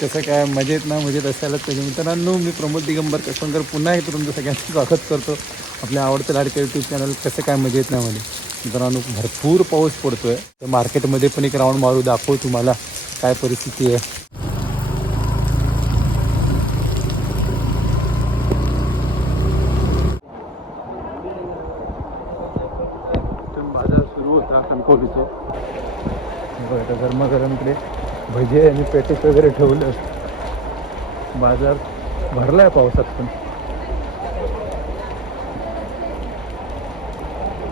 कसं काय मजेत ना मजेत असायलाच पाहिजे. मित्रांनो मी प्रमोद दिगंबर कसंकर पुन्हा एकदा तुमचं सगळ्यांचं स्वागत करतो. आपल्या आवडतं लाडकं यूट्यूब चॅनल कसं काय मजेत ना मध्ये मित्रांनो भरपूर पाऊस पडतोय. तर मार्केटमध्ये पण एक राऊंड मारू दाखवू तुम्हाला काय परिस्थिती आहे. बाजार सुरू होता कणकवलीचा. बरं गरमागरम इकडे. भजे आणि पेटीस वगैरे ठेवलं बाजार भरलाय पावसात पण.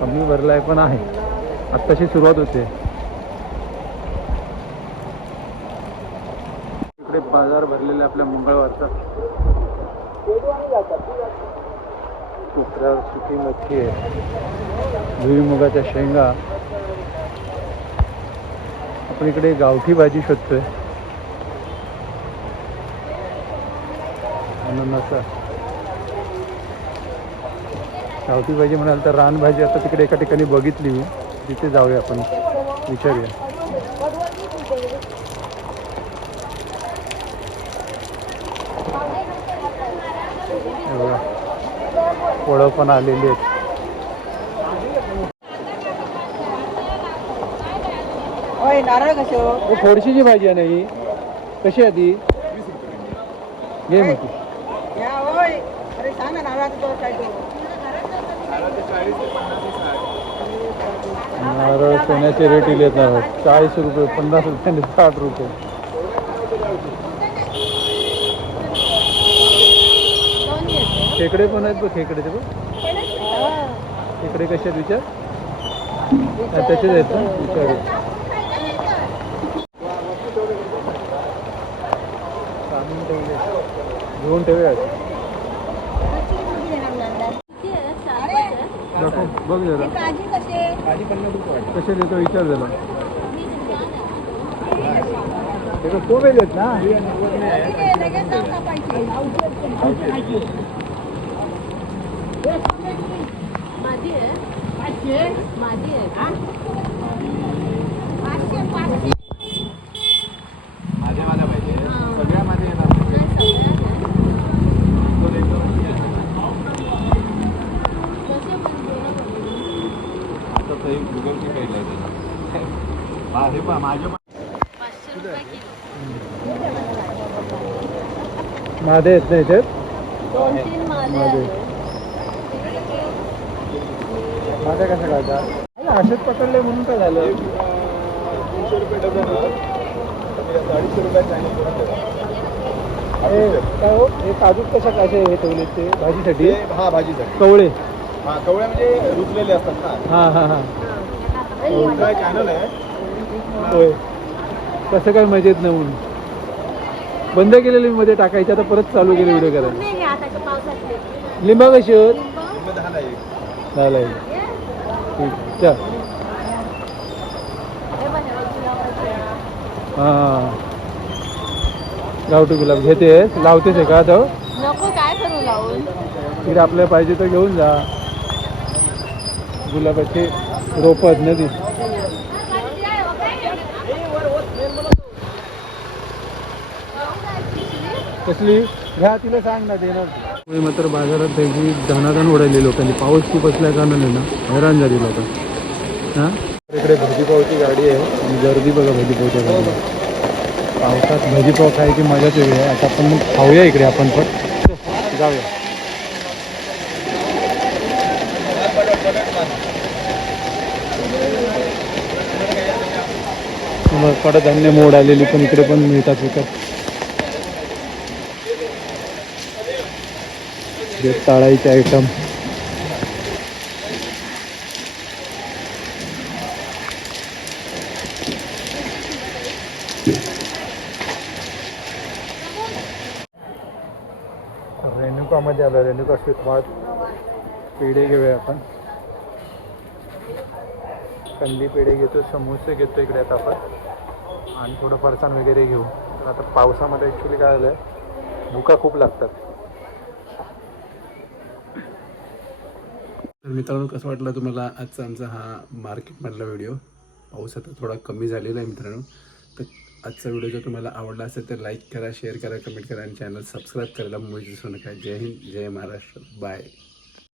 कमी भरलाय पण आहे. आत्ताशी सुरुवात होते. इकडे बाजार भरलेला आपल्या मंगळवारचा. कोपऱ्यावर सुकी मच्छी आहे. भुईमुगाच्या शेंगा. आपण इकडे गावठी भाजी शोधतोय. अननसा. गावठी भाजी म्हणाल तर रानभाजी आता तिकडे एका ठिकाणी बघितली मी. तिथे जाऊया आपण. विचारूया. हे फळं पण आलेली आहेत. नारळ कसे हो? थोडीशीची भाजी आहे ना ही कशी आहे ती? घे मग ती. या होय. अरे सांग ना नारळाचा तो काय तो नारळ सोन्याचे रेट इले नारळ चाळीस रुपये पन्नास रुपये आणि साठ रुपये. खेकडे पण आहेत बघ खेकडे ते बघ खेकडे कसे आहेत विचार? हा, त्याचेच आहेत ना विचार. ठेवले. घेऊन ठेवूया. दाखव बघ जरा. कसे? देतो विचार झाला ते का कोबेल आहेत ना. माझी आहे. माझी आहे का माझ्या माझ्या पाहिजे सगळ्या माझ्या येणार नाही आता तर एक गुगलची काही रुपये माझे आहेत नाही ते. माझ्या कसं काढता असेच पकडले म्हणून काय झालं? तीनशे रुपये डझन अडीचशे रुपये काय हो? हे काजू कशा कसे हे ठेवले ते भाजीसाठी? हा भाजीसाठी. कवळे. हा कवळ्या म्हणजे रुचलेले असतात ना. हां हां हां. चॅनल आहे. होय. कसं काय मजेत नवून बंद केलेली मध्ये टाकायचे आता परत चालू केले व्हिडिओ करायला. हे पावसातले. लिंबा कशी होत झालं ठीक चल. हे हे. हां. गावठी गुलाब. घेतेस लावतेस आहे का तो नको काय करू लावून? तिकडे आपल्याला पाहिजे तर घेऊन जा. गुलाबाची रोपं आहेत ना ती. कसली? घ्या तिला सांग ना देणार ती. मात्र बाजारात त्याची धनाधन उडाली लोकांनी. पाऊस खूप असल्या कारणाने ना हैराण झाली लोक. हां? इकडे भाजीपावची गाडी आहे. आणि गर्दी बघा भाजीपावच्या गाडी. पावसात भाजीपाव खायची मजाच वेगळी आहे. आता आपण मग खाऊया इकडे आपण पण. जाऊया. मग कडधान्य मोड आलेली पण इकडे पण मिळतात विकत. जे तळायचे आयटम रेणुकामध्ये आलो रेणुका स्वीट मार्ट पेढे घेऊया आपण. कंदी पेढे घेतो समोसे घेतो इकडे आता आपण. आणि थोडं फरसाण वगैरे घेऊ. तर आता पावसामध्ये ॲक्च्युली काय झालं आहे भुका खूप लागतात. तर मित्रांनो कसं वाटलं तुम्हाला आजचा आमचा हा मार्केटमधला व्हिडिओ पाऊस आता थोडा कमी झालेला आहे मित्रांनो. तर आजचा व्हिडिओ जर तुम्हाला आवडला असेल तर लाईक करा शेअर करा कमेंट करा आणि चॅनल सबस्क्राईब करायला मुळे दिसू नका. जय हिंद जय महाराष्ट्र. बाय